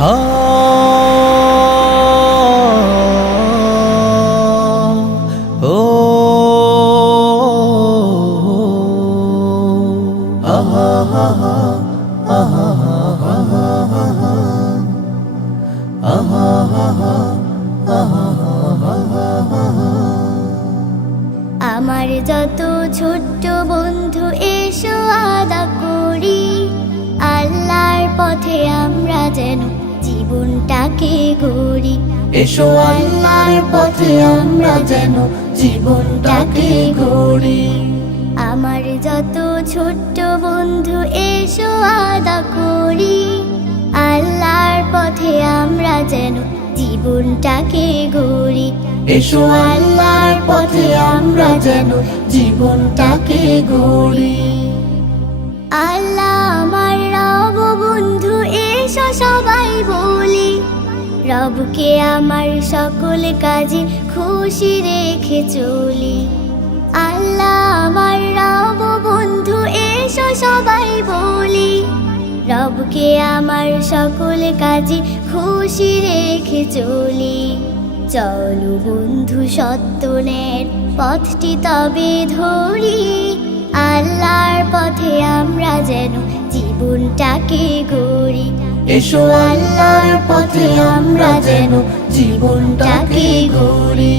হা ও আহা হা হা আহা হা হা আহা হা হা আমার যত ছোট্ট বন্ধু এসো আদা করি আল্লাহর পথে আমরা যেন জীবনটাকে গড়ি। এসো আল্লাহর পথে আমরা যেন জীবনটাকে গড়ি। আমার যত ছোট্ট বন্ধু এসো আদা করি আল্লাহর পথে আমরা যেন জীবনটাকে গড়ি। এসো আল্লাহর পথে আমরা যেন জীবনটাকে গড়ি। আল্লাহ আমার রব বন্ধু এসো সবাই বলি রবকে আমার সকল কাজে খুশি রেখে চলি। আল্লাহ আমার রব বন্ধু এসো সবাই বলি রবকে আমার সকল কাজে খুশি রেখে চলি। চলো বন্ধু সত্যনের পথটি তবে ধরি আল্লাহর পথে আমরা যেন জীবনটাকে গড়ি। এসো আল্লাহর পথে আমরা যেন জীবনটাকে গড়ি।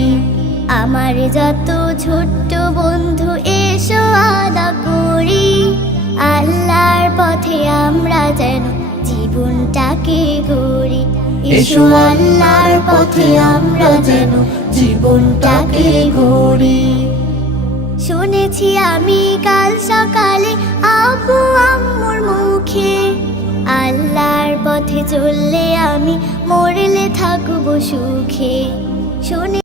আমার যত ছোট্ট বন্ধু এসো আদা করি আল্লাহর পথে আমরা যেন জীবনটাকে গড়ি। এসো আল্লাহর পথে আমরা যেন জীবনটাকে গড়ি। শুনেছি আমি কাল সকালে আব্বু আম্মুর মুখে আল্লাহর পথে চললে আমি মরলে থাকবো সুখে। শুনে